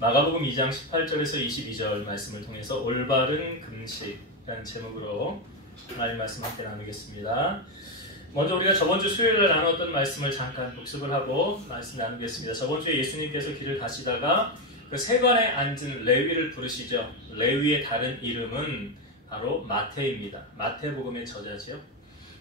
마가복음 2장 18절에서 22절 말씀을 통해서 올바른 금식이라는 제목으로 하나님 말씀 함께 나누겠습니다. 먼저 우리가 저번주 수요일날 나눴던 말씀을 잠깐 복습을 하고 말씀 나누겠습니다. 저번주에 예수님께서 길을 가시다가 그 세관에 앉은 레위를 부르시죠. 레위의 다른 이름은 바로 마태입니다. 마태복음의 저자죠.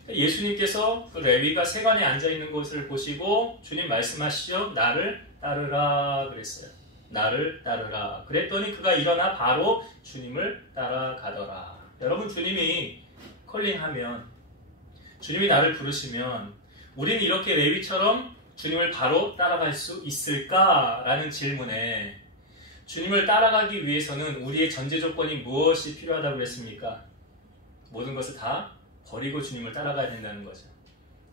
예수님께서 그 레위가 세관에 앉아있는 곳을 보시고 주님 말씀하시죠. 나를 따르라 그랬어요. 나를 따르라. 그랬더니 그가 일어나 바로 주님을 따라가더라. 여러분, 주님이 콜링하면, 주님이 나를 부르시면 우리는 이렇게 레위처럼 주님을 바로 따라갈 수 있을까라는 질문에 주님을 따라가기 위해서는 우리의 전제 조건이 무엇이 필요하다고 했습니까? 모든 것을 다 버리고 주님을 따라가야 된다는 거죠.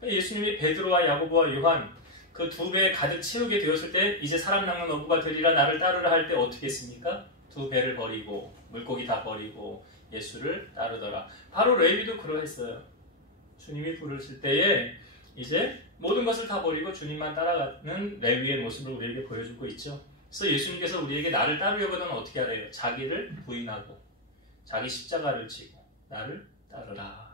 예수님이 베드로와 야고보와 요한 그 두 배 가득 채우게 되었을 때 이제 사람 낚는 어부가 되리라 나를 따르라 할 때 어떻게 했습니까? 두 배를 버리고 물고기 다 버리고 예수를 따르더라. 바로 레위도 그러했어요. 주님이 부르실 때에 이제 모든 것을 다 버리고 주님만 따라가는 레위의 모습을 우리에게 보여주고 있죠. 그래서 예수님께서 우리에게 나를 따르려거든 어떻게 하래요? 자기를 부인하고 자기 십자가를 지고 나를 따르라.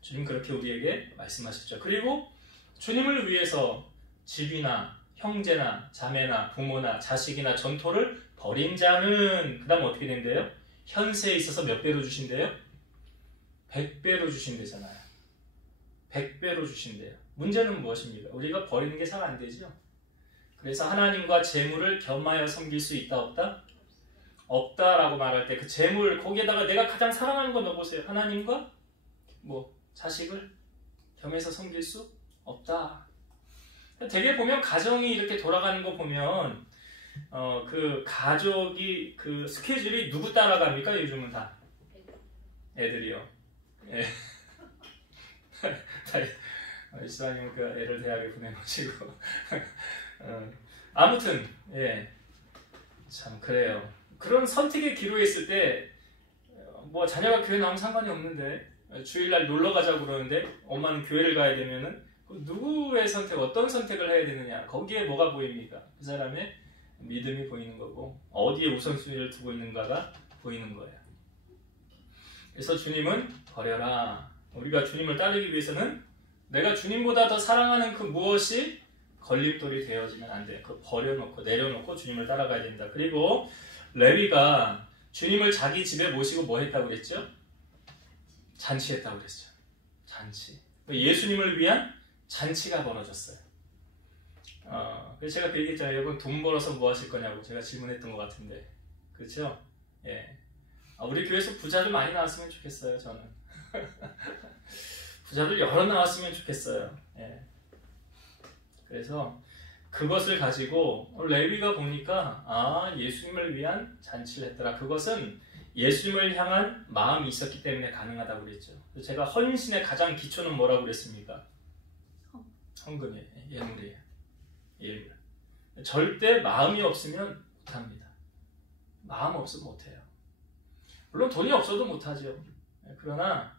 주님 그렇게 우리에게 말씀하셨죠. 그리고 주님을 위해서 집이나 형제나 자매나 부모나 자식이나 전토를 벌인 자는 그 다음 어떻게 된대요? 현세에 있어서 몇 배로 주신대요? 100배로 주신대잖아요. 100배로 주신대요. 문제는 무엇입니까? 우리가 버리는 게 잘 안 되죠. 그래서 하나님과 재물을 겸하여 섬길 수 있다 없다? 없다라고 말할 때 그 재물 거기에다가 내가 가장 사랑하는 거 넣어보세요. 하나님과 자식을 겸해서 섬길 수 없다. 되게 보면 가정이 이렇게 돌아가는 거 보면 그 가족이 그 스케줄이 누구 따라갑니까? 요즘은 다 애들이요. 예. 이수아님 그 애를 대학에 보내보시고 아무튼 참 그래요. 그런 선택의 기로에 있을 때 자녀가 교회 나오면 상관이 없는데 주일날 놀러 가자고 그러는데 엄마는 교회를 가야 되면은 누구의 선택, 어떤 선택을 해야 되느냐, 거기에 뭐가 보입니까? 그 사람의 믿음이 보이는 거고 어디에 우선순위를 두고 있는가가 보이는 거예요. 그래서 주님은 버려라. 우리가 주님을 따르기 위해서는 내가 주님보다 더 사랑하는 그 무엇이 걸림돌이 되어지면 안 돼요. 그 버려놓고 내려놓고 주님을 따라가야 된다. 그리고 레위가 주님을 자기 집에 모시고 뭐 했다고 그랬죠? 잔치했다고 그랬죠. 잔치. 예수님을 위한 잔치가 벌어졌어요. 그래서 제가 그 얘기했잖아요. 여러분 돈 벌어서 뭐 하실 거냐고 제가 질문했던 것 같은데, 그렇죠? 예. 우리 교회에서 부자들 많이 나왔으면 좋겠어요. 저는 부자들 여러 나왔으면 좋겠어요. 예. 그래서 그것을 가지고 레위가 보니까 예수님을 위한 잔치를 했더라. 그것은 예수님을 향한 마음이 있었기 때문에 가능하다고 그랬죠. 그래서 제가 헌신의 가장 기초는 뭐라고 그랬습니까? 헌금이에요. 예물이에요. 예물. 절대 마음이 없으면 못합니다. 마음 없으면 못해요. 물론 돈이 없어도 못하죠. 그러나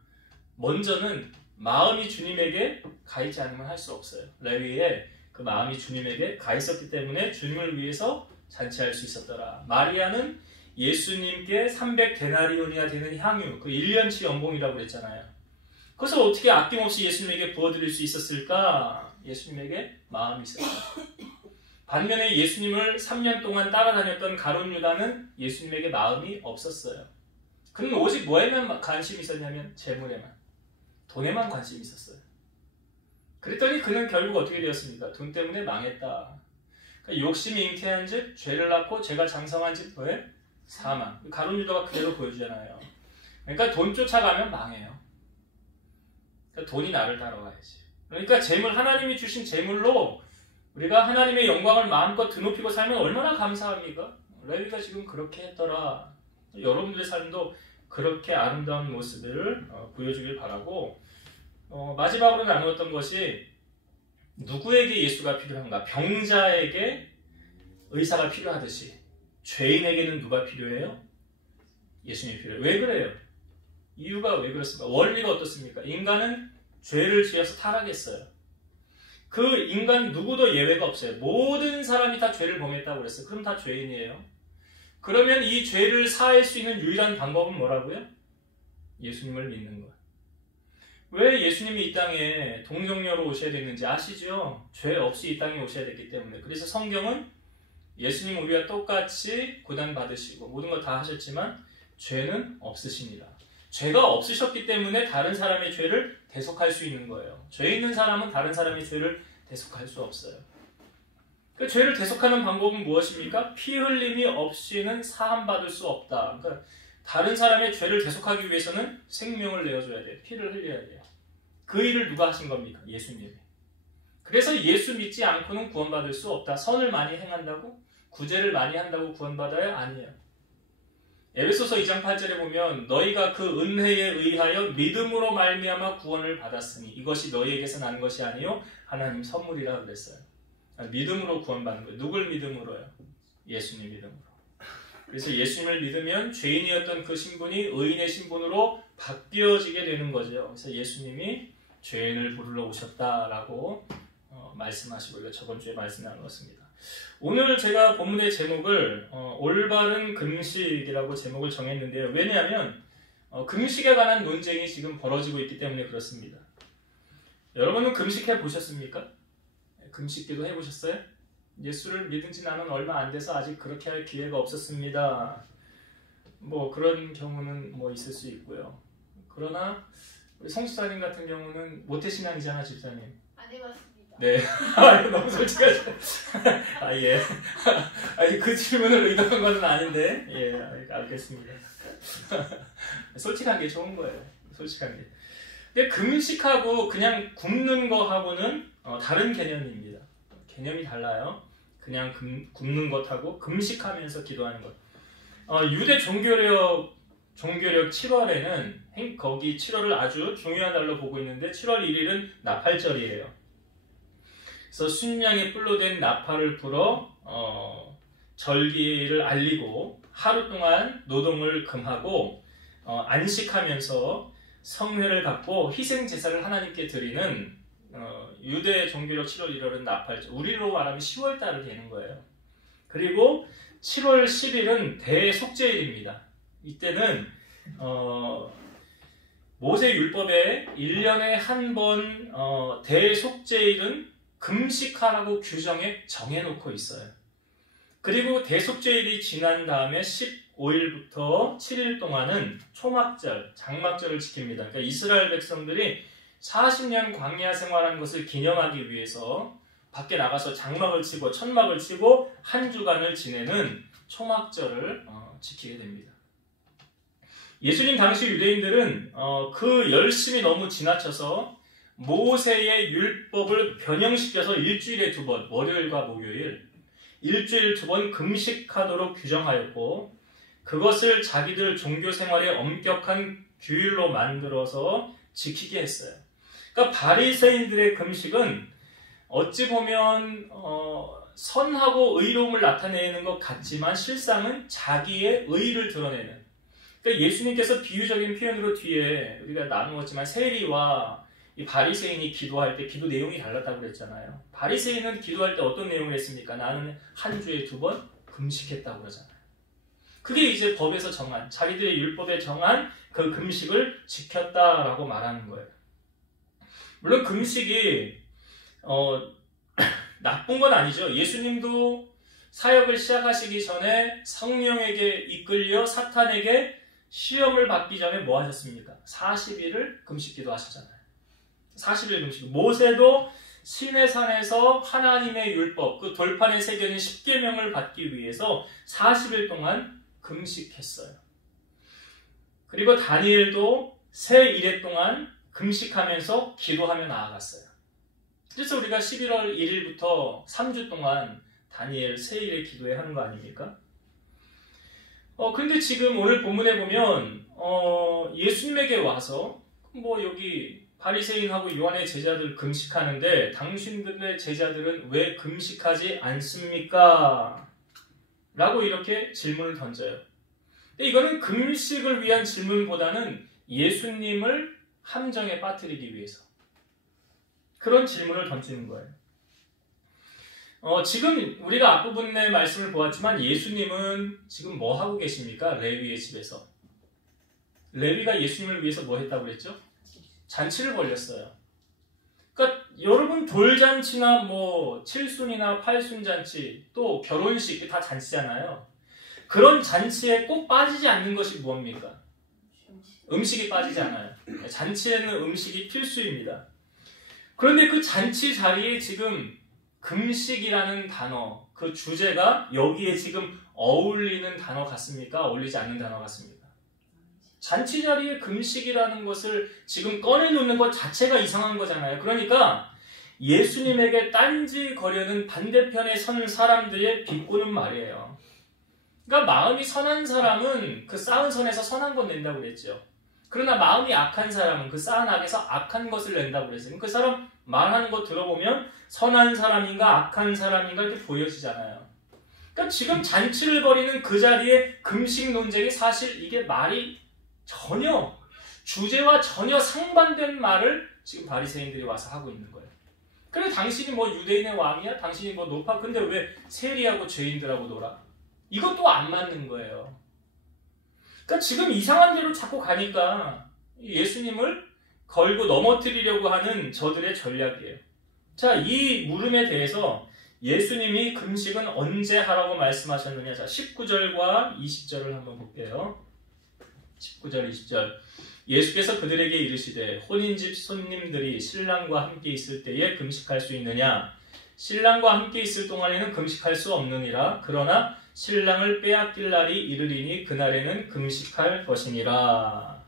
먼저는 마음이 주님에게 가 있지 않으면 할 수 없어요. 레위에 그 마음이 주님에게 가 있었기 때문에 주님을 위해서 잔치할 수 있었더라. 마리아는 예수님께 300데나리온이나 되는 향유, 그 1년치 연봉이라고 그랬잖아요. 그것을 어떻게 아낌없이 예수님에게 부어드릴 수 있었을까? 예수님에게 마음이 있었어요. 반면에 예수님을 3년 동안 따라다녔던 가룟 유다는 예수님에게 마음이 없었어요. 그는 오직 뭐에만 관심이 있었냐면 재물에만, 돈에만 관심이 있었어요. 그랬더니 그는 결국 어떻게 되었습니까? 돈 때문에 망했다. 그러니까 욕심이 잉태한 즉 죄를 낳고 죄가 장성한 즉 뭐에? 사망. 가룟 유다가 그대로 보여주잖아요. 그러니까 돈 쫓아가면 망해요. 그러니까 돈이 나를 따라와야지. 그러니까 재물, 하나님이 주신 재물로 우리가 하나님의 영광을 마음껏 드높이고 살면 얼마나 감사합니까? 레위가 지금 그렇게 했더라. 여러분들의 삶도 그렇게 아름다운 모습을 보여주길 바라고, 마지막으로 나누었던 것이 누구에게 예수가 필요한가? 병자에게 의사가 필요하듯이 죄인에게는 누가 필요해요? 예수님이 필요해요. 왜 그래요? 이유가 왜 그렇습니까? 원리가 어떻습니까? 인간은 죄를 지어서 타락했어요. 그 인간 누구도 예외가 없어요. 모든 사람이 다 죄를 범했다고 그랬어요. 그럼 다 죄인이에요. 그러면 이 죄를 사할 수 있는 유일한 방법은 뭐라고요? 예수님을 믿는 것. 왜 예수님이 이 땅에 동정녀로 오셔야 됐는지 아시죠? 죄 없이 이 땅에 오셔야 됐기 때문에. 그래서 성경은 예수님 우리와 똑같이 고난받으시고 모든 거 다 하셨지만 죄는 없으시니라. 죄가 없으셨기 때문에 다른 사람의 죄를 대속할 수 있는 거예요. 죄 있는 사람은 다른 사람의 죄를 대속할 수 없어요. 그 죄를 대속하는 방법은 무엇입니까? 피 흘림이 없이는 사함받을 수 없다. 그러니까 다른 사람의 죄를 대속하기 위해서는 생명을 내어줘야 돼요. 피를 흘려야 돼요. 그 일을 누가 하신 겁니까? 예수님이. 그래서 예수 믿지 않고는 구원받을 수 없다. 선을 많이 행한다고? 구제를 많이 한다고 구원받아야? 아니에요. 에베소서 2장 8절에 보면 너희가 그 은혜에 의하여 믿음으로 말미암아 구원을 받았으니 이것이 너희에게서 난 것이 아니요 하나님 선물이라 그랬어요. 믿음으로 구원받는 거예요. 누굴 믿음으로요? 예수님 믿음으로. 그래서 예수님을 믿으면 죄인이었던 그 신분이 의인의 신분으로 바뀌어지게 되는 거죠. 그래서 예수님이 죄인을 부르러 오셨다라고 말씀하시고 우리가 저번 주에 말씀 나누었습니다. 오늘 제가 본문의 제목을 올바른 금식이라고 제목을 정했는데요. 왜냐하면 금식에 관한 논쟁이 지금 벌어지고 있기 때문에 그렇습니다. 여러분은 금식해 보셨습니까? 금식기도 해보셨어요? 예수를 믿은 지 나는 얼마 안 돼서 아직 그렇게 할 기회가 없었습니다. 뭐 그런 경우는 뭐 있을 수 있고요. 그러나 우리 송 집사님 같은 경우는 모태신앙이잖아, 집사님. 안 해봤습니다. 네. 너무 솔직하죠. 예. 아니, 그 질문을 의도한 것은 아닌데, 예, 알겠습니다. 솔직한 게 좋은 거예요. 솔직한 게. 근데 금식하고 그냥 굶는 거하고는 다른 개념입니다. 개념이 달라요. 그냥 굶는 것하고 금식하면서 기도하는 것. 유대 종교력 7월에는 거기 7월을 아주 중요한 달로 보고 있는데 7월 1일은 나팔절이에요. 그래서 순양의 뿔로 된 나팔을 불어 절기를 알리고 하루 동안 노동을 금하고 안식하면서 성회를 갖고 희생 제사를 하나님께 드리는 유대 종교력 7월 1월은 나팔절. 우리로 말하면 10월 달을 되는 거예요. 그리고 7월 10일은 대속죄일입니다. 이때는 모세 율법에 1년에 한 번 대속죄일은 금식하라고 규정에 정해놓고 있어요. 그리고 대속죄일이 지난 다음에 15일부터 7일 동안은 초막절, 장막절을 지킵니다. 그러니까 이스라엘 백성들이 40년 광야 생활한 것을 기념하기 위해서 밖에 나가서 장막을 치고 천막을 치고 한 주간을 지내는 초막절을 지키게 됩니다. 예수님 당시 유대인들은 그 열심이 너무 지나쳐서 모세의 율법을 변형시켜서 일주일에 2번, 월요일과 목요일, 일주일 2번 금식하도록 규정하였고 그것을 자기들 종교생활의 엄격한 규율로 만들어서 지키게 했어요. 그러니까 바리새인들의 금식은 어찌 보면 선하고 의로움을 나타내는 것 같지만 실상은 자기의 의를 드러내는. 그러니까 예수님께서 비유적인 표현으로 뒤에 우리가 나누었지만 세리와 이 바리새인이 기도할 때 기도 내용이 달랐다고 그랬잖아요. 바리새인은 기도할 때 어떤 내용을 했습니까? 나는 한 주에 2번 금식했다고 그러잖아요. 그게 이제 법에서 정한, 자기들의 율법에 정한 그 금식을 지켰다라고 말하는 거예요. 물론 금식이 나쁜 건 아니죠. 예수님도 사역을 시작하시기 전에 성령에게 이끌려 사탄에게 시험을 받기 전에 뭐 하셨습니까? 40일을 금식기도 하셨잖아요. 40일 금식. 모세도 시내산에서 하나님의 율법, 그 돌판에 새겨진 10계명을 받기 위해서 40일 동안 금식했어요. 그리고 다니엘도 새 이래 동안 금식하면서 기도하며 나아갔어요. 그래서 우리가 11월 1일부터 3주 동안 다니엘 새 일에 기도해 하는 거 아닙니까? 근데 지금 오늘 본문에 보면 예수님에게 와서 뭐 여기 바리새인하고 요한의 제자들 금식하는데 당신들의 제자들은 왜 금식하지 않습니까? 라고 이렇게 질문을 던져요. 근데 이거는 금식을 위한 질문보다는 예수님을 함정에 빠뜨리기 위해서 그런 질문을 던지는 거예요. 지금 우리가 앞부분의 말씀을 보았지만 예수님은 지금 뭐 하고 계십니까? 레위의 집에서. 레위가 예수님을 위해서 뭐 했다고 그랬죠? 잔치를 벌렸어요. 그러니까 여러분 돌잔치나 뭐 칠순이나 팔순 잔치 또 결혼식 다 잔치잖아요. 그런 잔치에 꼭 빠지지 않는 것이 무엇입니까? 음식이 빠지지 않아요. 잔치에는 음식이 필수입니다. 그런데 그 잔치 자리에 지금 금식이라는 단어, 그 주제가 여기에 지금 어울리는 단어 같습니까? 어울리지 않는 단어 같습니까? 잔치 자리에 금식이라는 것을 지금 꺼내놓는 것 자체가 이상한 거잖아요. 그러니까 예수님에게 딴지거려는 반대편에 선 사람들의 비꼬는 말이에요. 그러니까 마음이 선한 사람은 그 쌓은 선에서 선한 것 낸다고 그랬죠. 그러나 마음이 악한 사람은 그 쌓은 악에서 악한 것을 낸다고 그랬어요. 그 사람 말하는 거 들어보면 선한 사람인가 악한 사람인가 이렇게 보여지잖아요. 그러니까 지금 잔치를 벌이는 그 자리에 금식 논쟁이 사실 이게 말이 전혀 주제와 전혀 상반된 말을 지금 바리새인들이 와서 하고 있는 거예요. 그래 당신이 뭐 유대인의 왕이야? 당신이 뭐 높아? 근데 왜 세리하고 죄인들하고 놀아? 이것도 안 맞는 거예요. 그러니까 지금 이상한 데로 자꾸 가니까 예수님을 걸고 넘어뜨리려고 하는 저들의 전략이에요. 자, 이 물음에 대해서 예수님이 금식은 언제 하라고 말씀하셨느냐. 자, 19절과 20절을 한번 볼게요. 19절, 20절. 예수께서 그들에게 이르시되 혼인집 손님들이 신랑과 함께 있을 때에 금식할 수 있느냐? 신랑과 함께 있을 동안에는 금식할 수 없느니라. 그러나 신랑을 빼앗길 날이 이르리니 그날에는 금식할 것이니라.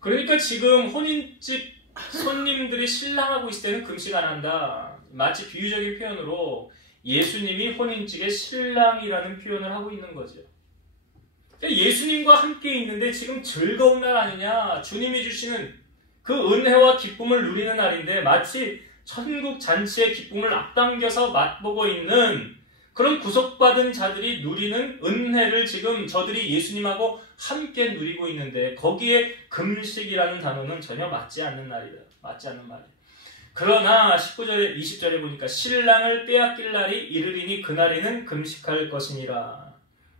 그러니까 지금 혼인집 손님들이 신랑하고 있을 때는 금식 안 한다. 마치 비유적인 표현으로 예수님이 혼인집의 신랑이라는 표현을 하고 있는 거죠. 예수님과 함께 있는데 지금 즐거운 날 아니냐? 주님이 주시는 그 은혜와 기쁨을 누리는 날인데 마치 천국 잔치의 기쁨을 앞당겨서 맛보고 있는 그런 구속받은 자들이 누리는 은혜를 지금 저들이 예수님하고 함께 누리고 있는데 거기에 금식이라는 단어는 전혀 맞지 않는 날이에요. 맞지 않는 말이에요. 그러나 19절에 20절에 보니까 신랑을 빼앗길 날이 이르리니 그날에는 금식할 것이니라.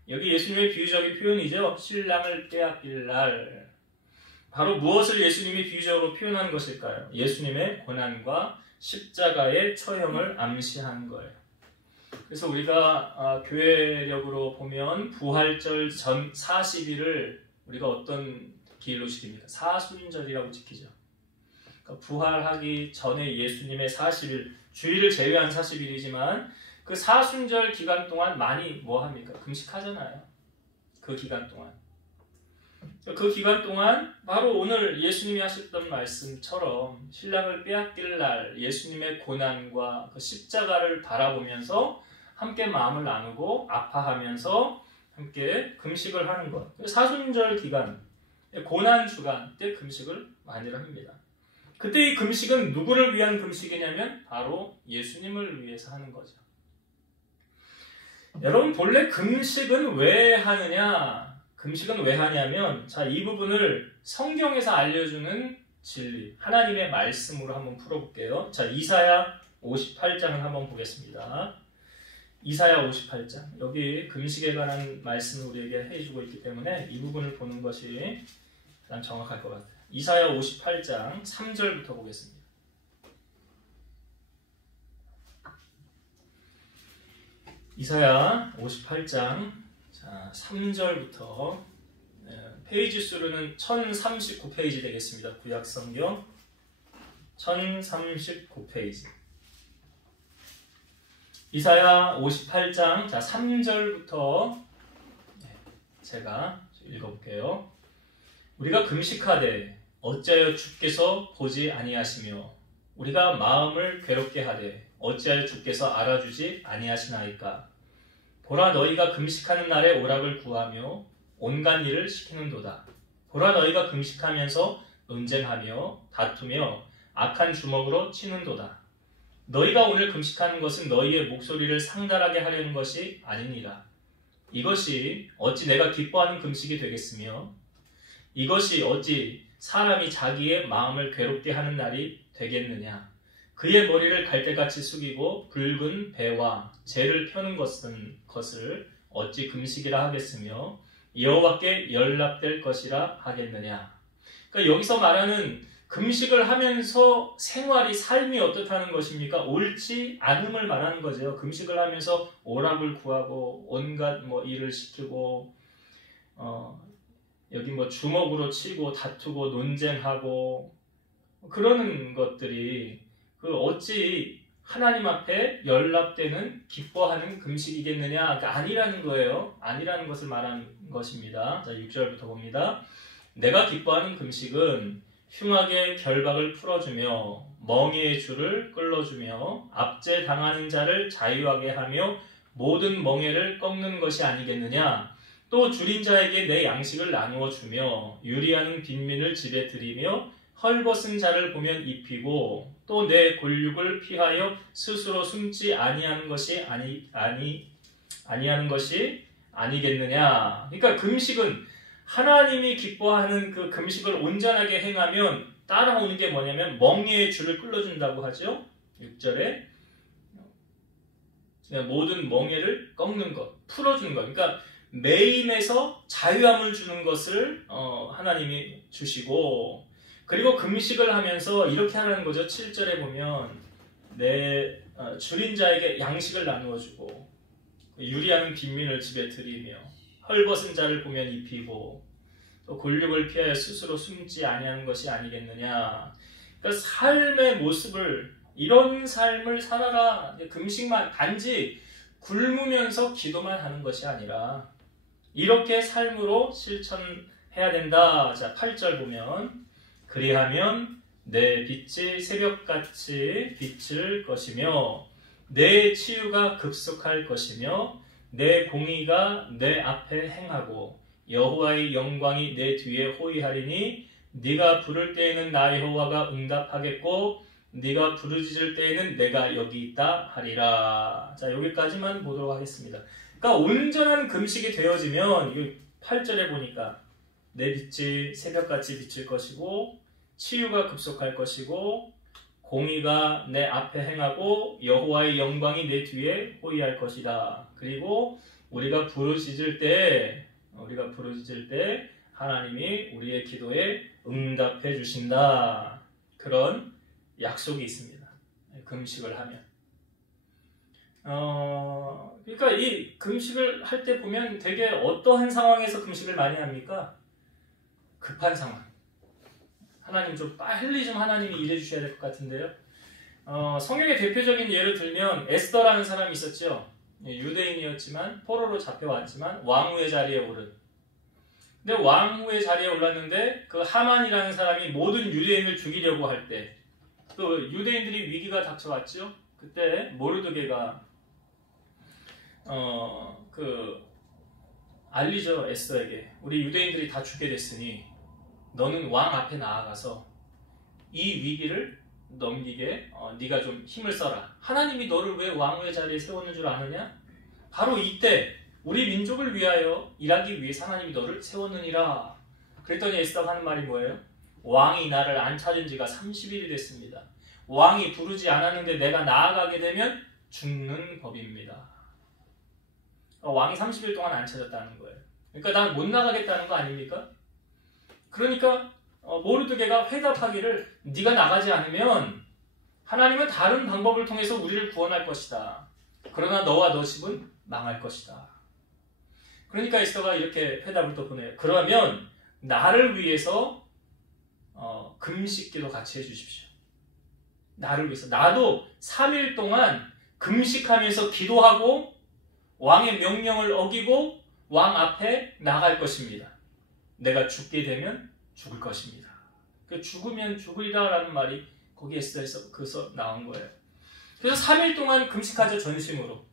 여기 예수님의 비유적인 표현이죠. 신랑을 빼앗길 날. 바로 무엇을 예수님이 비유적으로 표현한 것일까요? 예수님의 고난과 십자가의 처형을 암시한 거예요. 그래서 우리가 교회력으로 보면 부활절 전 40일을 우리가 어떤 기일로 지킵니까? 사순절이라고 지키죠. 그러니까 부활하기 전에 예수님의 40일, 주일을 제외한 40일이지만 그 사순절 기간 동안 많이 뭐 합니까? 금식하잖아요. 그 기간 동안. 그 기간 동안 바로 오늘 예수님이 하셨던 말씀처럼 신랑을 빼앗길 날 예수님의 고난과 그 십자가를 바라보면서 함께 마음을 나누고 아파하면서 함께 금식을 하는 것. 사순절 기간, 고난 주간 때 금식을 많이 합니다. 그때 이 금식은 누구를 위한 금식이냐면 바로 예수님을 위해서 하는 거죠. 여러분 본래 금식은 왜 하느냐? 금식은 왜 하냐면 자, 이 부분을 성경에서 알려주는 진리, 하나님의 말씀으로 한번 풀어볼게요. 자, 이사야 58장을 한번 보겠습니다. 이사야 58장. 여기 금식에 관한 말씀을 우리에게 해주고 있기 때문에 이 부분을 보는 것이 가장 정확할 것 같아요. 이사야 58장 3절부터 보겠습니다. 이사야 58장 3절부터 페이지 수로는 1039페이지 되겠습니다. 구약성경 1039페이지. 이사야 58장 3절부터 제가 읽어볼게요. 우리가 금식하되 어찌하여 주께서 보지 아니하시며 우리가 마음을 괴롭게 하되 어찌하여 주께서 알아주지 아니하시나이까. 보라 너희가 금식하는 날에 오락을 구하며 온갖 일을 시키는도다. 보라 너희가 금식하면서 논쟁하며 다투며 악한 주먹으로 치는도다. 너희가 오늘 금식하는 것은 너희의 목소리를 상달하게 하려는 것이 아니니라. 이것이 어찌 내가 기뻐하는 금식이 되겠으며 이것이 어찌 사람이 자기의 마음을 괴롭게 하는 날이 되겠느냐. 그의 머리를 갈대같이 숙이고 붉은 배와 재를 펴는 것을 어찌 금식이라 하겠으며 여호와께 연락될 것이라 하겠느냐. 그러니까 여기서 말하는 금식을 하면서 삶이 어떻다는 것입니까? 옳지 않음을 말하는 거죠. 금식을 하면서 오락을 구하고 온갖 일을 시키고 여기 주먹으로 치고 다투고 논쟁하고 그러는 것들이 어찌 하나님 앞에 연락되는 기뻐하는 금식이겠느냐? 그러니까 아니라는 거예요. 아니라는 것을 말하는 것입니다. 자, 6절부터 봅니다. 내가 기뻐하는 금식은 흉악의 결박을 풀어주며 멍에의 줄을 끌어주며 압제당하는 자를 자유하게 하며 모든 멍에를 꺾는 것이 아니겠느냐. 또 줄인 자에게 내 양식을 나누어 주며 유리하는 빈민을 집에 들이며 헐벗은 자를 보면 입히고 또 내 골육을 피하여 스스로 숨지 아니하는 것이 아니하는 것이 아니겠느냐. 그러니까 금식은 하나님이 기뻐하는 그 금식을 온전하게 행하면 따라오는 게 뭐냐면 멍에의 줄을 끌어준다고 하죠. 6절에 모든 멍에를 꺾는 것, 풀어주는 것. 그러니까 매임에서 자유함을 주는 것을 하나님이 주시고, 그리고 금식을 하면서 이렇게 하는 거죠. 7절에 보면 내 줄인 자에게 양식을 나누어 주고 유리하는 빈민을 집에 들이며 헐벗은 자를 보면 입히고 또 골육을 피하여 스스로 숨지 아니하는 것이 아니겠느냐. 그러니까 삶의 모습을, 이런 삶을 살아라. 금식만 단지 굶으면서 기도만 하는 것이 아니라 이렇게 삶으로 실천해야 된다. 자, 8절 보면 그리하면 내 빛이 새벽같이 비칠 것이며 내 치유가 급속할 것이며 내 공의가 내 앞에 행하고 여호와의 영광이 내 뒤에 호위하리니 네가 부를 때에는 나 여호와가 응답하겠고 네가 부르짖을 때에는 내가 여기 있다 하리라. 자, 여기까지만 보도록 하겠습니다. 그러니까 온전한 금식이 되어지면 8절에 보니까 내 빛이 새벽같이 비칠 것이고 치유가 급속할 것이고 공의가 내 앞에 행하고 여호와의 영광이 내 뒤에 호위할 것이다. 그리고 우리가 부르짖을 때 하나님이 우리의 기도에 응답해 주신다. 그런 약속이 있습니다. 금식을 하면. 그러니까 이 금식을 할 때 보면 되게 어떠한 상황에서 금식을 많이 합니까? 급한 상황. 하나님 좀 빨리 좀 하나님이 일해 주셔야 될 것 같은데요. 성경의 대표적인 예를 들면 에스더라는 사람이 있었죠. 유대인이었지만 포로로 잡혀왔지만 왕후의 자리에 오른. 근데 왕후의 자리에 올랐는데 그 하만이라는 사람이 모든 유대인을 죽이려고 할 때 그 유대인들이 위기가 닥쳐왔죠. 그때 모르드게가 알리죠. 에스더에게 우리 유대인들이 다 죽게 됐으니 너는 왕 앞에 나아가서 이 위기를 넘기게 네가 좀 힘을 써라. 하나님이 너를 왜 왕후의 자리에 세웠는 줄 아느냐? 바로 이때 우리 민족을 위하여 일하기 위해서 하나님이 너를 세웠느니라. 그랬더니 에스더가 하는 말이 뭐예요? 왕이 나를 안 찾은 지가 30일이 됐습니다. 왕이 부르지 않았는데 내가 나아가게 되면 죽는 법입니다. 왕이 30일 동안 안 찾았다는 거예요. 그러니까 난 못 나가겠다는 거 아닙니까? 그러니까 모르드게가 회답하기를 네가 나가지 않으면 하나님은 다른 방법을 통해서 우리를 구원할 것이다. 그러나 너와 너 집은 망할 것이다. 그러니까 에스더가 이렇게 회답을 또 보내요. 그러면 나를 위해서 금식기도 같이 해주십시오. 나를 위해서. 나도 3일 동안 금식하면서 기도하고 왕의 명령을 어기고 왕 앞에 나갈 것입니다. 내가 죽게 되면 죽을 것입니다. 죽으면 죽으리라라는 말이 거기 에스더에서 나온 거예요. 그래서 3일 동안 금식하죠. 전심으로.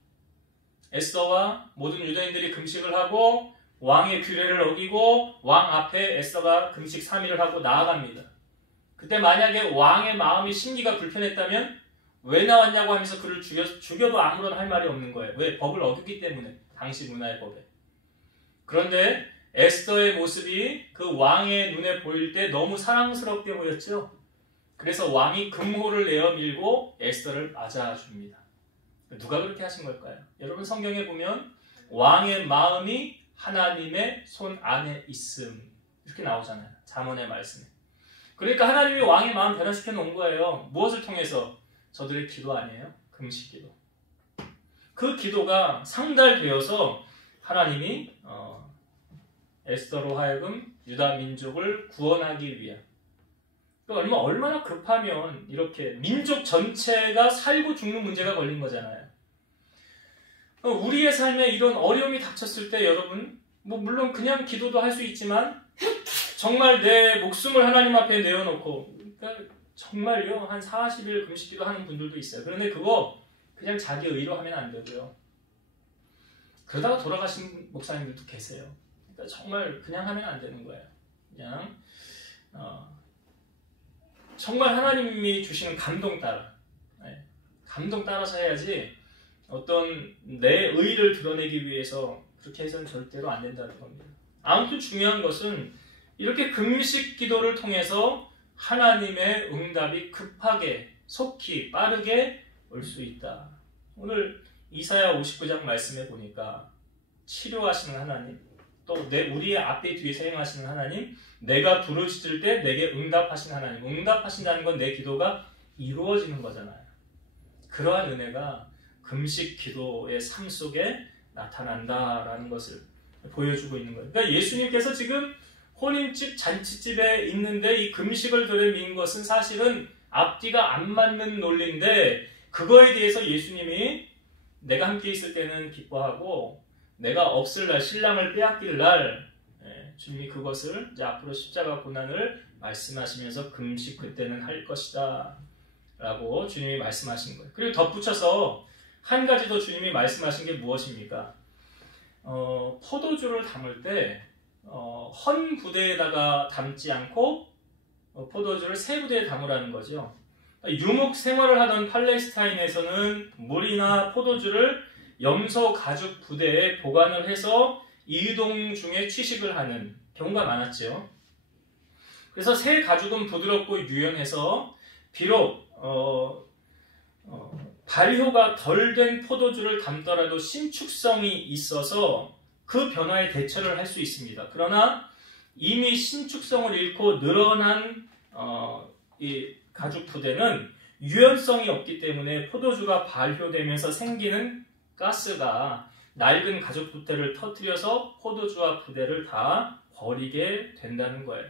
에스더와 모든 유대인들이 금식을 하고 왕의 규례를 어기고 왕 앞에 에스더가 금식 3일을 하고 나아갑니다. 그때 만약에 왕의 마음이 심기가 불편했다면 왜 나왔냐고 하면서 그를 죽여도 아무런 할 말이 없는 거예요. 왜? 법을 어겼기 때문에. 당시 문화의 법에. 그런데 에스더의 모습이 그 왕의 눈에 보일 때 너무 사랑스럽게 보였죠. 그래서 왕이 금호를 내어 밀고 에스더를 맞아줍니다. 누가 그렇게 하신 걸까요? 여러분 성경에 보면 왕의 마음이 하나님의 손 안에 있음 이렇게 나오잖아요. 잠언의 말씀에. 그러니까 하나님이 왕의 마음 변화시켜 놓은 거예요. 무엇을 통해서? 저들의 기도 아니에요? 금식 기도. 그 기도가 상달되어서 하나님이 에스더로 하여금 유다 민족을 구원하기 위한, 그러니까 얼마나 급하면 이렇게 민족 전체가 살고 죽는 문제가 걸린 거잖아요. 우리의 삶에 이런 어려움이 닥쳤을 때 여러분, 물론 그냥 기도도 할 수 있지만 정말 내 목숨을 하나님 앞에 내어놓고, 그러니까 정말요 한 40일 금식기도 하는 분들도 있어요. 그런데 그거 그냥 자기 의로 하면 안 되고요. 그러다가 돌아가신 목사님들도 계세요. 그러니까 정말 그냥 하면 안 되는 거예요. 그냥 정말 하나님이 주시는 감동 따라, 감동 따라서 해야지 어떤 내 의를 드러내기 위해서 그렇게 해서는 절대로 안 된다는 겁니다. 아무튼 중요한 것은 이렇게 금식 기도를 통해서 하나님의 응답이 급하게, 속히, 빠르게 올 수 있다. 오늘 이사야 59장 말씀에 보니까 치료하시는 하나님, 또 우리의 앞에 뒤에서 행하시는 하나님, 내가 부르짖을 때 내게 응답하신 하나님, 응답하신다는 건 내 기도가 이루어지는 거잖아요. 그러한 은혜가 금식 기도의 삶 속에 나타난다라는 것을 보여주고 있는 거예요. 그러니까 예수님께서 지금 혼인집, 잔치집에 있는데 이 금식을 들여민 것은 사실은 앞뒤가 안 맞는 논리인데, 그거에 대해서 예수님이 내가 함께 있을 때는 기뻐하고 내가 없을 날, 신랑을 빼앗길 날, 주님이 그것을 이제 앞으로 십자가 고난을 말씀하시면서 금식 그때는 할 것이다 라고 주님이 말씀하신 거예요. 그리고 덧붙여서 한 가지 더 주님이 말씀하신 게 무엇입니까? 포도주를 담을 때 헌 부대에다가 담지 않고 포도주를 새 부대에 담으라는 거죠. 유목 생활을 하던 팔레스타인에서는 물이나 포도주를 염소 가죽 부대에 보관을 해서 이동 중에 취식을 하는 경우가 많았죠. 그래서 새 가죽은 부드럽고 유연해서 비록 발효가 덜 된 포도주를 담더라도 신축성이 있어서 그 변화에 대처를 할 수 있습니다. 그러나 이미 신축성을 잃고 늘어난 이 가죽 부대는 유연성이 없기 때문에 포도주가 발효되면서 생기는 가스가 낡은 가죽 부대를 터뜨려서 포도주와 부대를 다 버리게 된다는 거예요.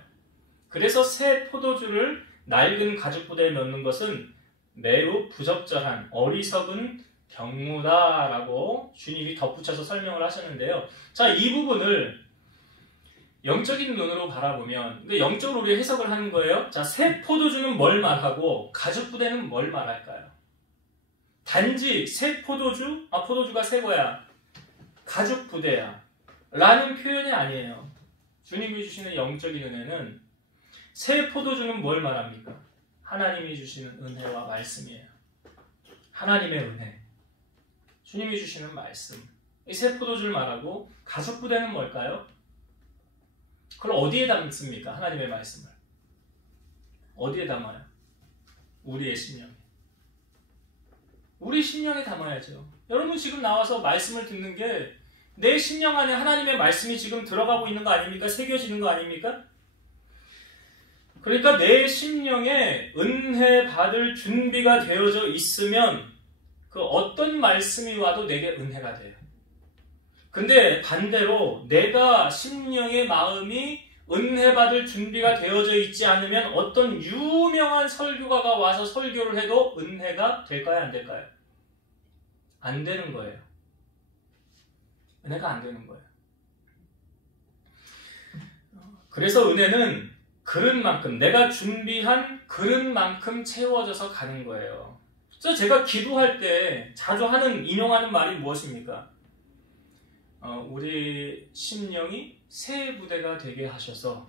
그래서 새 포도주를 낡은 가죽 부대에 넣는 것은 매우 부적절한 어리석은 경무다라고 주님이 덧붙여서 설명을 하셨는데요. 자, 이 부분을 영적인 눈으로 바라보면, 영적으로 우리 해석을 하는 거예요. 자, 새 포도주는 뭘 말하고 가죽 부대는 뭘 말할까요? 단지 새 포도주, 포도주가 새 거야, 가죽 부대야 라는 표현이 아니에요. 주님이 주시는 영적인 은혜는 새 포도주는 뭘 말합니까? 하나님이 주시는 은혜와 말씀이에요. 하나님의 은혜, 주님이 주시는 말씀, 이 새 포도주를 말하고 가죽 부대는 뭘까요? 그걸 어디에 담습니까? 하나님의 말씀을 어디에 담아요? 우리의 심령에. 우리 심령에 담아야죠. 여러분 지금 나와서 말씀을 듣는 게 내 심령 안에 하나님의 말씀이 지금 들어가고 있는 거 아닙니까? 새겨지는 거 아닙니까? 그러니까 내 심령에 은혜 받을 준비가 되어져 있으면 그 어떤 말씀이 와도 내게 은혜가 돼요. 근데 반대로 내가 심령의 마음이 은혜 받을 준비가 되어져 있지 않으면 어떤 유명한 설교가가 와서 설교를 해도 은혜가 될까요? 안 될까요? 안 되는 거예요. 은혜가 안 되는 거예요. 그래서 은혜는 그릇만큼, 내가 준비한 그릇만큼 채워져서 가는 거예요. 그래서 제가 기도할 때 자주 인용하는 말이 무엇입니까? 우리 심령이 새 부대가 되게 하셔서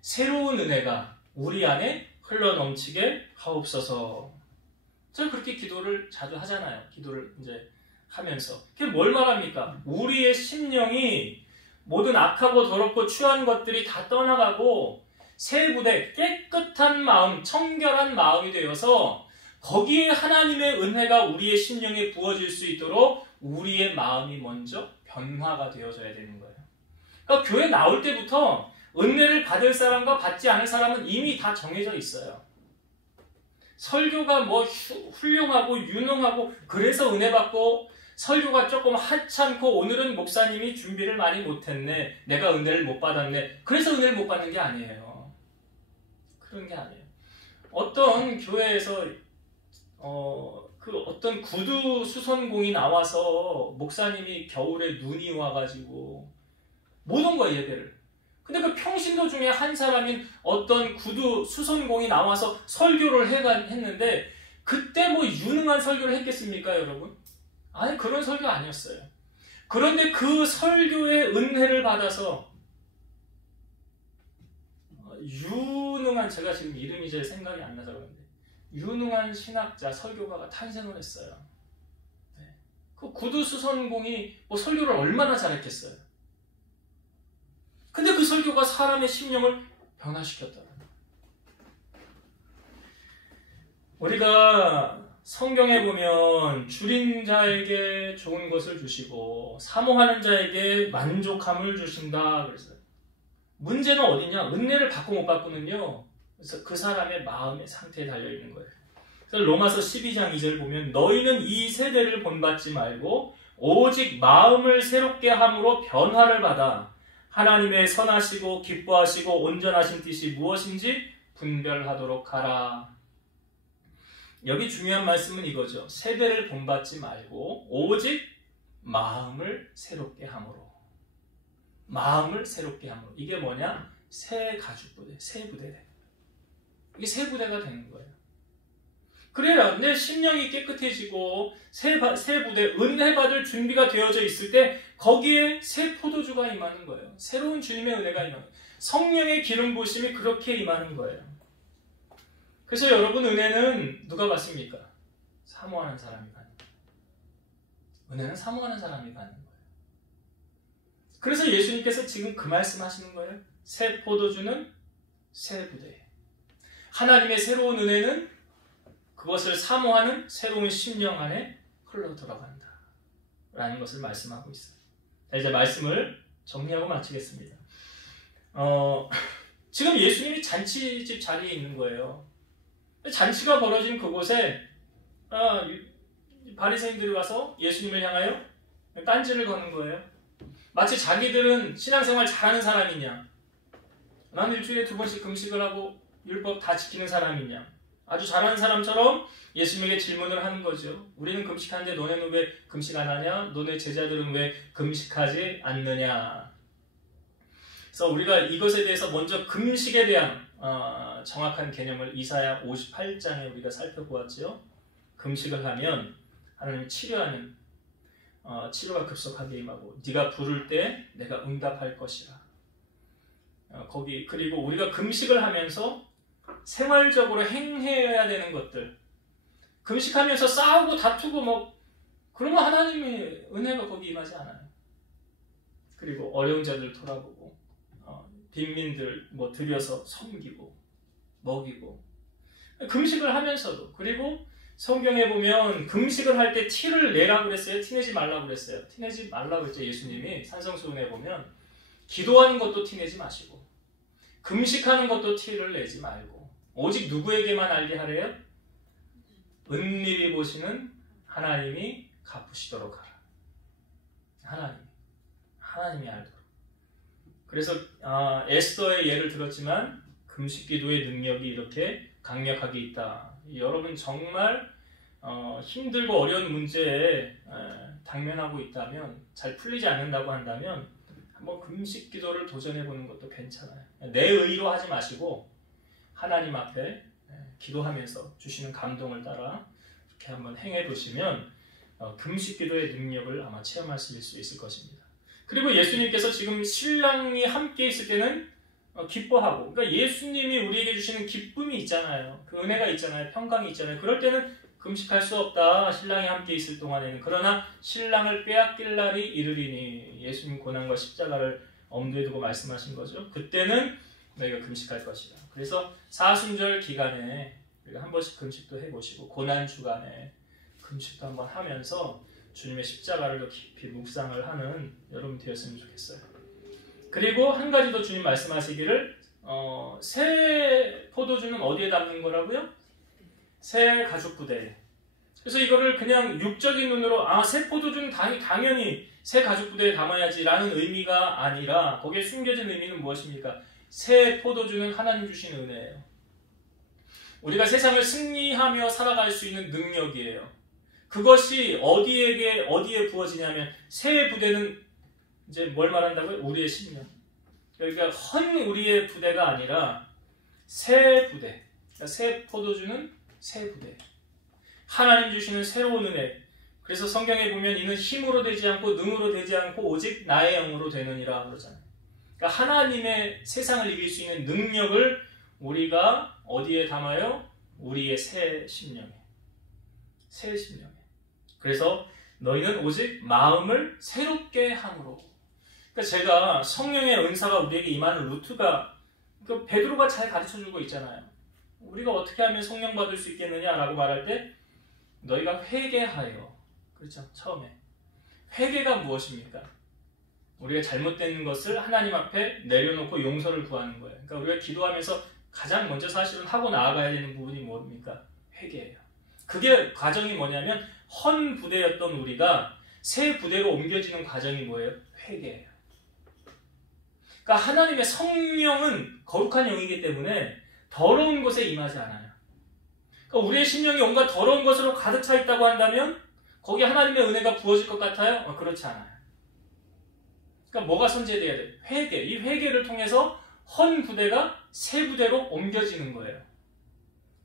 새로운 은혜가 우리 안에 흘러넘치게 하옵소서. 제가 그렇게 기도를 자주 하잖아요. 기도를 이제 하면서. 그게 뭘 말합니까? 우리의 심령이 모든 악하고 더럽고 추한 것들이 다 떠나가고 새 부대, 깨끗한 마음, 청결한 마음이 되어서 거기에 하나님의 은혜가 우리의 심령에 부어질 수 있도록 우리의 마음이 먼저 변화가 되어져야 되는 거예요. 그러니까 교회 나올 때부터 은혜를 받을 사람과 받지 않을 사람은 이미 다 정해져 있어요. 설교가 뭐 훌륭하고 유능하고 그래서 은혜 받고, 설교가 조금 하찮고 오늘은 목사님이 준비를 많이 못했네, 내가 은혜를 못 받았네, 그래서 은혜를 못 받는 게 아니에요. 그런 게 아니에요. 어떤 교회에서 어떤 구두 수선공이 나와서 목사님이 겨울에 눈이 와가지고 못 온 거예요, 예배를. 근데 그 평신도 중에 한 사람인 어떤 구두 수선공이 나와서 설교를 했는데, 그때 뭐 유능한 설교를 했겠습니까, 여러분? 아니, 그런 설교 아니었어요. 그런데 그 설교의 은혜를 받아서 유능한, 제가 지금 이름이 제 생각이 안 나서 그런데, 유능한 신학자, 설교가가 탄생을 했어요. 네. 그 구두 수선공이 뭐 설교를 얼마나 잘했겠어요. 근데 그 설교가 사람의 심령을 변화시켰다는 거예요. 우리가 성경에 보면 줄인 자에게 좋은 것을 주시고 사모하는 자에게 만족함을 주신다 그랬어요. 문제는 어디냐? 은혜를 받고 못 받고는요, 그래서 그 사람의 마음의 상태에 달려있는 거예요. 그래서 로마서 12장 2절 보면 너희는 이 세대를 본받지 말고 오직 마음을 새롭게 함으로 변화를 받아 하나님의 선하시고 기뻐하시고 온전하신 뜻이 무엇인지 분별하도록 하라. 여기 중요한 말씀은 이거죠. 세대를 본받지 말고 오직 마음을 새롭게 함으로. 마음을 새롭게 함으로. 이게 뭐냐? 새 가죽부대, 새 부대. 이게 새 부대가 되는 거예요. 그래야 내 심령이 깨끗해지고 새 부대, 은혜 받을 준비가 되어져 있을 때 거기에 새 포도주가 임하는 거예요. 새로운 주님의 은혜가 임하는 거예요. 성령의 기름 부으심이 그렇게 임하는 거예요. 그래서 여러분, 은혜는 누가 받습니까? 사모하는 사람이 받는 거예요. 은혜는 사모하는 사람이 받는 거예요. 그래서 예수님께서 지금 그 말씀 하시는 거예요. 새 포도주는 새 부대. 하나님의 새로운 은혜는 그것을 사모하는 새로운 심령 안에 흘러 들어간다 라는 것을 말씀하고 있어요. 자, 이제 말씀을 정리하고 마치겠습니다. 지금 예수님이 잔치집 자리에 있는 거예요. 잔치가 벌어진 그곳에 바리새인들이 와서 예수님을 향하여 딴지를 거는 거예요. 마치 자기들은 신앙생활 잘하는 사람이냐, 난 일주일에 2번씩 금식을 하고 율법 다 지키는 사람이냐, 아주 잘하는 사람처럼 예수님에게 질문을 하는 거죠. 우리는 금식하는데 너네는 왜 금식 안 하냐? 너네 제자들은 왜 금식하지 않느냐? 그래서 우리가 이것에 대해서 먼저 금식에 대한 정확한 개념을 이사야 58장에 우리가 살펴보았죠. 금식을 하면 하나님 치료하는 치료가 급속하게 임하고 네가 부를 때 내가 응답할 것이라. 거기 그리고 우리가 금식을 하면서 생활적으로 행해야 되는 것들, 금식하면서 싸우고 다투고 뭐 그러면 하나님의 은혜가 거기 임하지 않아요. 그리고 어려운 자들 돌아보고 빈민들 뭐 들여서 섬기고 먹이고, 금식을 하면서도. 그리고 성경에 보면 금식을 할 때 티를 내라 그랬어요? 티내지 말라 그랬어요? 티내지 말라 그랬죠. 예수님이 산성수훈에 보면 기도하는 것도 티내지 마시고 금식하는 것도 티를 내지 말고 오직 누구에게만 알게 하래요? 은밀히 보시는 하나님이 갚으시도록 하라. 하나님이 알도록. 그래서 에스더의 예를 들었지만 금식기도의 능력이 이렇게 강력하게 있다. 여러분 정말 힘들고 어려운 문제에 당면하고 있다면, 잘 풀리지 않는다고 한다면 한번 금식기도를 도전해보는 것도 괜찮아요. 내 의로 하지 마시고 하나님 앞에 기도하면서 주시는 감동을 따라 이렇게 한번 행해보시면 금식기도의 능력을 아마 체험하실 수 있을 것입니다. 그리고 예수님께서 지금 신랑이 함께 있을 때는 기뻐하고, 그러니까 예수님이 우리에게 주시는 기쁨이 있잖아요. 그 은혜가 있잖아요. 평강이 있잖아요. 그럴 때는 금식할 수 없다. 신랑이 함께 있을 동안에는. 그러나 신랑을 빼앗길 날이 이르리니, 예수님 고난과 십자가를 엄두에 두고 말씀하신 거죠. 그때는 너희가 금식할 것이다. 그래서 사순절 기간에 우리가 한 번씩 금식도 해보시고 고난 주간에 금식도 한번 하면서 주님의 십자가를 더 깊이 묵상을 하는 여러분 되었으면 좋겠어요. 그리고 한 가지 더 주님 말씀하시기를 새 포도주는 어디에 담는 거라고요? 새 가죽 부대에. 그래서 이거를 그냥 육적인 눈으로 새 포도주는 당연히 새 가죽 부대에 담아야지 라는 의미가 아니라 거기에 숨겨진 의미는 무엇입니까? 새 포도주는 하나님 주신 은혜예요. 우리가 세상을 승리하며 살아갈 수 있는 능력이에요. 그것이 어디에 부어지냐면 새 부대는 이제 뭘 말한다고요? 우리의 심령. 그러니까 우리의 부대가 아니라 새 부대. 그러니까 새 포도주는 새 부대. 하나님 주시는 새로운 은혜. 그래서 성경에 보면 이는 힘으로 되지 않고 능으로 되지 않고 오직 나의 영으로 되느니라 그러잖아요. 그러니까 하나님의 세상을 이길 수 있는 능력을 우리가 어디에 담아요? 우리의 새 심령에. 새 심령에. 그래서 너희는 오직 마음을 새롭게 함으로. 그러니까 제가 성령의 은사가 우리에게 임하는 루트가 베드로가 잘 가르쳐주고 있잖아요. 우리가 어떻게 하면 성령 받을 수 있겠느냐라고 말할 때 너희가 회개하여. 그렇죠. 처음에. 회개가 무엇입니까? 우리가 잘못된 것을 하나님 앞에 내려놓고 용서를 구하는 거예요. 그러니까 우리가 기도하면서 가장 먼저 사실은 하고 나아가야 되는 부분이 뭡니까? 회개예요. 그게 과정이 뭐냐면 헌 부대였던 우리가 새 부대로 옮겨지는 과정이 뭐예요? 회개예요. 그러니까 하나님의 성령은 거룩한 영이기 때문에 더러운 곳에 임하지 않아요. 그러니까 우리의 심령이 온갖 더러운 것으로 가득 차 있다고 한다면 거기 하나님의 은혜가 부어질 것 같아요? 그렇지 않아요. 그러니까 뭐가 선제돼야 돼요? 회개. 이 회개를 통해서 헌 부대가 새 부대로 옮겨지는 거예요.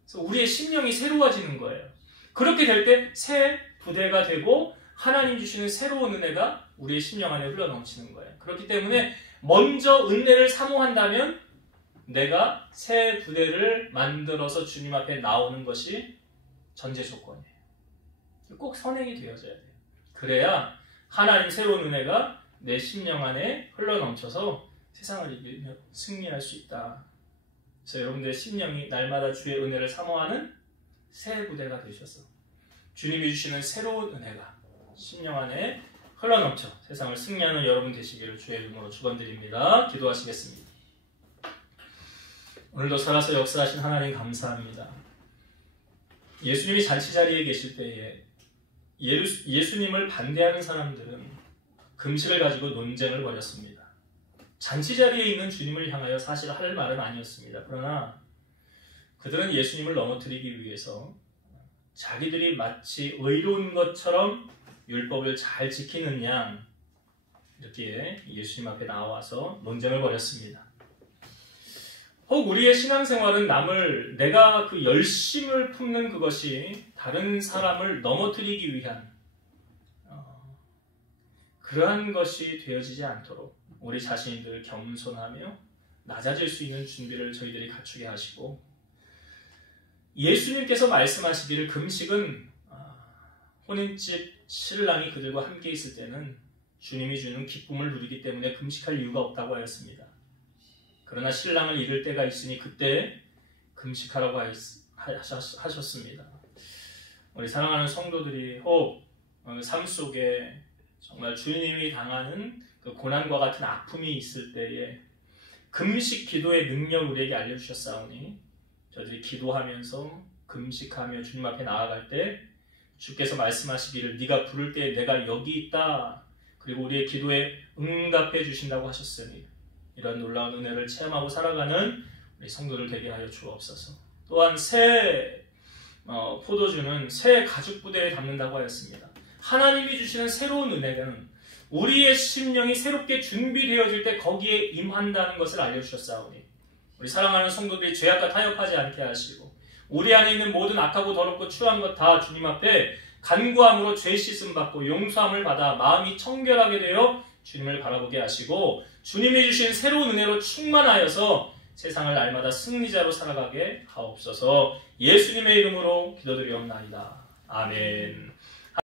그래서 우리의 심령이 새로워지는 거예요. 그렇게 될 때 새 부대가 되고 하나님 주시는 새로운 은혜가 우리의 심령 안에 흘러넘치는 거예요. 그렇기 때문에 먼저 은혜를 사모한다면 내가 새 부대를 만들어서 주님 앞에 나오는 것이 전제 조건이에요. 꼭 선행이 되어져야 돼요. 그래야 하나님 새로운 은혜가 내 심령 안에 흘러넘쳐서 세상을 이기며 승리할 수 있다. 그래서 여러분들의 심령이 날마다 주의 은혜를 사모하는 새 부대가 되셔서 주님이 주시는 새로운 은혜가 심령 안에 흘러넘쳐 세상을 승리하는 여러분 되시기를 주의 이름으로 축원드립니다. 기도하시겠습니다. 오늘도 살아서 역사하신 하나님 감사합니다. 예수님이 잔치자리에 계실 때에 예수님을 반대하는 사람들은 금식을 가지고 논쟁을 벌였습니다. 잔치자리에 있는 주님을 향하여 사실 할 말은 아니었습니다. 그러나 그들은 예수님을 넘어뜨리기 위해서 자기들이 마치 의로운 것처럼 율법을 잘 지키는 양 이렇게 예수님 앞에 나와서 논쟁을 벌였습니다. 혹 우리의 신앙생활은 내가 그 열심을 품는 그것이 다른 사람을 넘어뜨리기 위한 그러한 것이 되어지지 않도록 우리 자신이 늘 겸손하며 낮아질 수 있는 준비를 저희들이 갖추게 하시고 예수님께서 말씀하시기를 금식은 혼인집 신랑이 그들과 함께 있을 때는 주님이 주는 기쁨을 누리기 때문에 금식할 이유가 없다고 하였습니다. 그러나 신랑을 잃을 때가 있으니 그때 금식하라고 하셨습니다. 우리 사랑하는 성도들이 혹 삶 속에 정말 주님이 당하는 그 고난과 같은 아픔이 있을 때에 금식 기도의 능력을 우리에게 알려주셨사오니 저희들이 기도하면서 금식하며 주님 앞에 나아갈 때 주께서 말씀하시기를 네가 부를 때 내가 여기 있다. 그리고 우리의 기도에 응답해 주신다고 하셨으니 이런 놀라운 은혜를 체험하고 살아가는 우리 성도들 되게 하여 주옵소서. 또한 새 포도주는 새 가죽 부대에 담는다고 하였습니다. 하나님이 주시는 새로운 은혜는 우리의 심령이 새롭게 준비되어질 때 거기에 임한다는 것을 알려주셨사오니 우리 사랑하는 성도들이 죄악과 타협하지 않게 하시고 우리 안에 있는 모든 악하고 더럽고 추한 것 다 주님 앞에 간구함으로 죄 씻음 받고 용서함을 받아 마음이 청결하게 되어 주님을 바라보게 하시고 주님이 주신 새로운 은혜로 충만하여서 세상을 날마다 승리자로 살아가게 하옵소서. 예수님의 이름으로 기도드리옵나이다. 아멘.